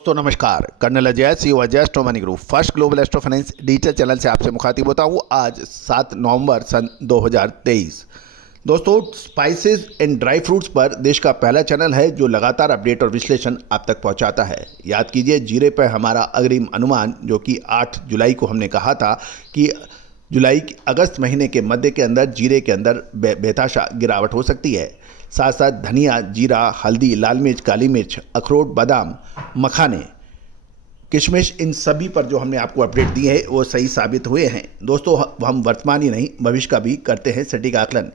तो नमस्कार, colonel Ajay CEO Ajay astro money group first global astro finance digital channel से आपसे मुखातिब होता हूँ। आज 7 नवंबर सन 2023। दोस्तों, स्पाइसेस एंड ड्राई फ्रूट्स पर देश का पहला चैनल है जो लगातार अपडेट और विश्लेषण आप तक पहुंचाता है। याद कीजिए, जीरे पर हमारा अग्रिम अनुमान जो कि 8 जुलाई को हमने कहा था कि अगस्त महीने के मध्य के अंदर जीरे के अंदर बेतहाशा गिरावट हो सकती है। साथ साथ धनिया, जीरा, हल्दी, लाल मिर्च, काली मिर्च, अखरोट, बादाम, मखाने, किशमिश, इन सभी पर जो हमने आपको अपडेट दिए हैं वो सही साबित हुए हैं। दोस्तों, हम वर्तमान ही नहीं भविष्य का भी करते हैं सटीक आकलन।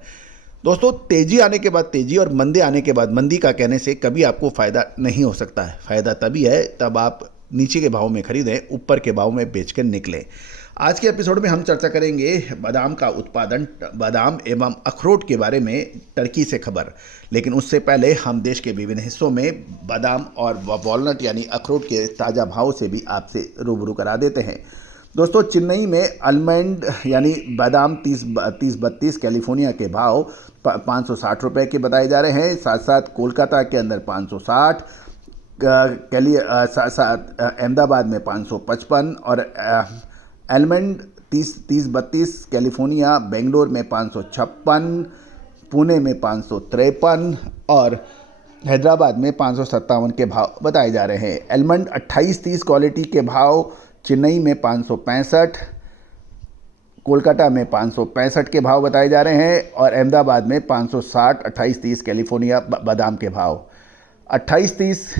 दोस्तों, तेजी आने के बाद तेजी और मंदी आने के बाद मंदी का कहने से कभी आपको फ़ायदा नहीं हो सकता है। फ़ायदा तभी है तब आप नीचे के भाव में खरीदें, ऊपर के भाव में बेच कर निकलें। आज के एपिसोड में हम चर्चा करेंगे बादाम का उत्पादन, बादाम एवं अखरोट के बारे में टर्की से खबर। लेकिन उससे पहले हम देश के विभिन्न हिस्सों में बादाम और वॉलनट यानी अखरोट के ताज़ा भाव से भी आपसे रूबरू करा देते हैं। दोस्तों, चेन्नई में आलमंड यानी बादाम 30-32 कैलिफोर्निया के भाव 560 रुपये के बताए जा रहे हैं। साथ साथ कोलकाता के अंदर 560, अहमदाबाद में 555 और आलमंड 30-32 कैलिफोर्निया, बेंगलोर में 556, पुणे में 553 और हैदराबाद में 557 के भाव बताए जा रहे हैं। आलमंड 28-30 क्वालिटी के भाव चेन्नई में 565, कोलकाता में 565 के भाव बताए जा रहे हैं और अहमदाबाद में 560, 28-30 कैलिफोर्निया बादाम के भाव। 28-30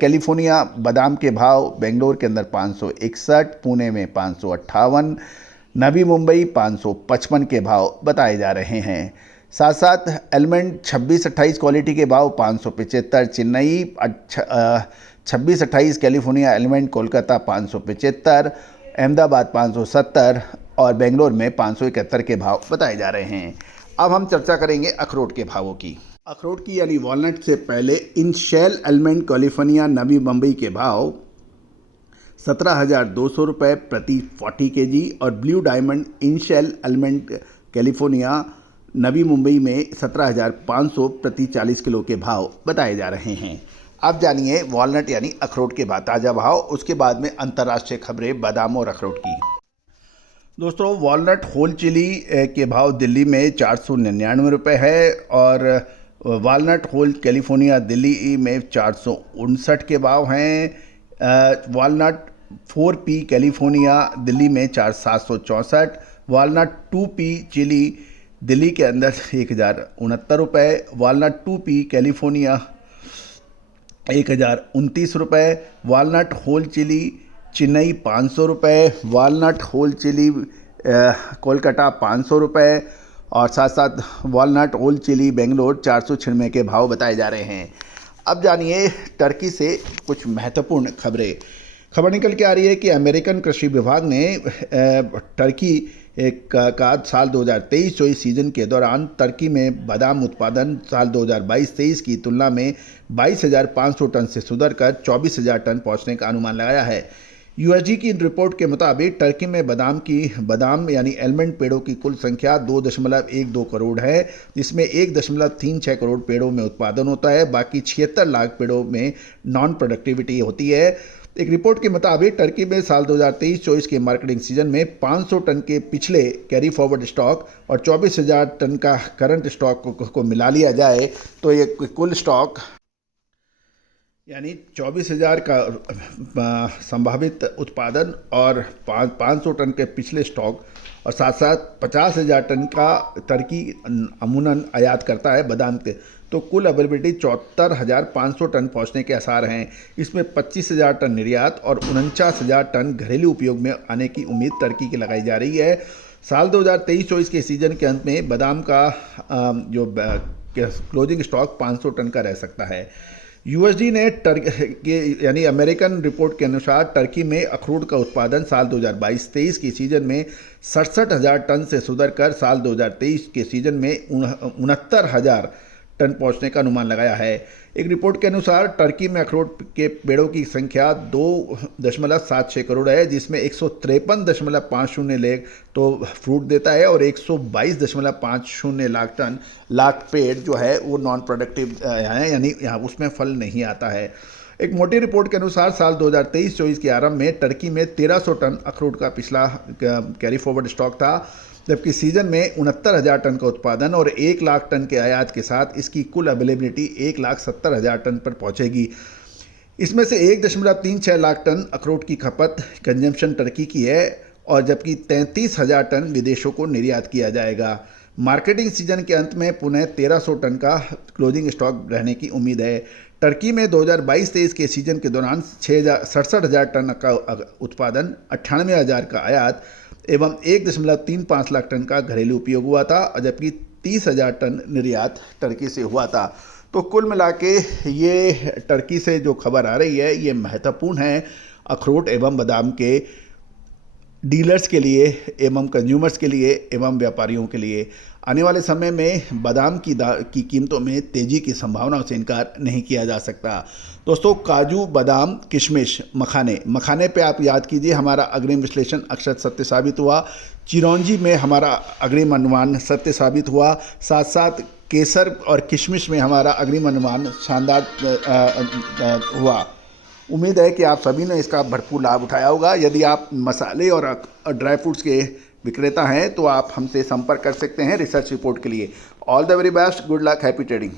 कैलिफोर्निया बादाम के भाव बेंगलोर के अंदर 561, पुणे में 558, नवी मुंबई 555 के भाव बताए जा रहे हैं। साथ साथ आलमंड 26-28 क्वालिटी के भाव 575 चेन्नई, 26-28 कैलिफोर्निया आलमंड कोलकाता 575, अहमदाबाद 570 और बेंगलोर में 571 के भाव बताए जा रहे हैं। अब हम चर्चा करेंगे अखरोट के भावों की। अखरोट की यानी वॉलनट से पहले in shell almond California Navi Mumbai के भाव 17,200 रुपये प्रति 40 kg और Blue Diamond in shell almond California Navi Mumbai में 17,500 प्रति 40 किलो के भाव बताए जा रहे हैं। अब जानिए वॉलनट यानी अखरोट के ताज़ा भाव, उसके बाद में अंतर्राष्ट्रीय खबरें बादाम और अखरोट की। दोस्तों, वॉलनट होल चिली के भाव दिल्ली में 499 रुपये है और वॉलनट होल कैलिफोर्निया दिल्ली में 459 के भाव हैं। वॉलनट 4P कैलिफोर्निया दिल्ली में 764, वॉलनट 2P चिली दिल्ली के अंदर 1,069 रुपये, वॉलनट 2P कैलिफोर्निया 1,029 रुपये, वॉलनट होल चिली चेन्नई 500 रुपये, वॉलनट होल चिली कोलकाता 500 रुपये और साथ साथ वॉलनट होल चिली बेंगलोर 496 के भाव बताए जा रहे हैं। अब जानिए टर्की से कुछ महत्वपूर्ण खबर निकल के आ रही है कि अमेरिकन कृषि विभाग ने टर्की का साल 2023-24 सीजन के दौरान टर्की में बादाम उत्पादन साल 2022-23 की तुलना में 22,500 टन से सुधरकर 24,000 टन पहुंचने का अनुमान लगाया है। यूएसडी की रिपोर्ट के मुताबिक टर्की में बादाम यानी आलमंड पेड़ों की कुल संख्या 2.12 करोड़ है, जिसमें 1.36 करोड़ पेड़ों में उत्पादन होता है। बाकी 76 लाख पेड़ों में नॉन प्रोडक्टिविटी होती है। एक रिपोर्ट के मुताबिक टर्की में साल 2023-24 के मार्केटिंग सीजन में 500 टन के पिछले कैरी फॉरवर्ड स्टॉक और 24,000 टन का करंट स्टॉक को मिला लिया जाए तो ये कुल स्टॉक यानी 24,000 का संभावित उत्पादन और 500 टन के पिछले स्टॉक और साथ साथ 50,000 टन का टर्की अमूमन आयात करता है बादाम के, तो कुल अवेलेबिलिटी 74,500 टन पहुंचने के आसार हैं। इसमें 25,000 टन निर्यात और 49,000 टन घरेलू उपयोग में आने की उम्मीद टर्की की लगाई जा रही है। साल 2023-24 के सीजन के अंत में बादाम का जो क्लोजिंग स्टॉक 500 टन का रह सकता है। यूएसडी ने यानी अमेरिकन रिपोर्ट के अनुसार टर्की में अखरोट का उत्पादन साल 2022-23 के सीजन में 67,000 टन से सुधरकर साल 2023 के सीजन में 69,000 टन पहुंचने का अनुमान लगाया है। एक रिपोर्ट के अनुसार टर्की में अखरोट के पेड़ों की संख्या 2.76 करोड़ है, जिसमें 153.50 तो फ्रूट देता है और 122.50 लाख पेड़ जो है वो नॉन प्रोडक्टिव है, यानी यहाँ उसमें फल नहीं आता है। एक मोटी रिपोर्ट के अनुसार साल 2023-24 के आरंभ में टर्की में 1300 टन अखरोट का पिछला कैरी फॉरवर्ड स्टॉक था, जबकि सीजन में 69,000 टन का उत्पादन और 1 लाख टन के आयात के साथ इसकी कुल अवेलेबिलिटी 1,70,000 टन पर पहुंचेगी। इसमें से 1.36 लाख टन अखरोट की खपत कंजम्पशन टर्की की है और जबकि 33,000 टन विदेशों को निर्यात किया जाएगा। मार्केटिंग सीजन के अंत में पुनः 1300 टन का क्लोजिंग स्टॉक रहने की उम्मीद है। टर्की में 2022-23 के सीजन के दौरान 67,000 टन का उत्पादन, 98,000 का आयात एवं 1.35 लाख टन का घरेलू उपयोग हुआ था, जबकि 30,000 टन निर्यात टर्की से हुआ था। तो कुल मिला के ये टर्की से जो खबर आ रही है ये महत्वपूर्ण है अखरोट एवं बादाम के डीलर्स के लिए एवं कंज्यूमर्स के लिए एवं व्यापारियों के लिए। आने वाले समय में बादाम की कीमतों में तेज़ी की संभावनाओं से इनकार नहीं किया जा सकता। दोस्तों, काजू, बादाम, किशमिश, मखाने पे आप याद कीजिए हमारा अग्रिम विश्लेषण अक्षर सत्य साबित हुआ। चिरौंजी में हमारा अग्रिम अनुमान सत्य साबित हुआ। साथ साथ केसर और किशमिश में हमारा अग्रिम अनुमान शानदार हुआ। उम्मीद है कि आप सभी ने इसका भरपूर लाभ उठाया होगा। यदि आप मसाले और ड्राई फ्रूट्स के विक्रेता हैं तो आप हमसे संपर्क कर सकते हैं रिसर्च रिपोर्ट के लिए। All the very best, good luck, happy trading.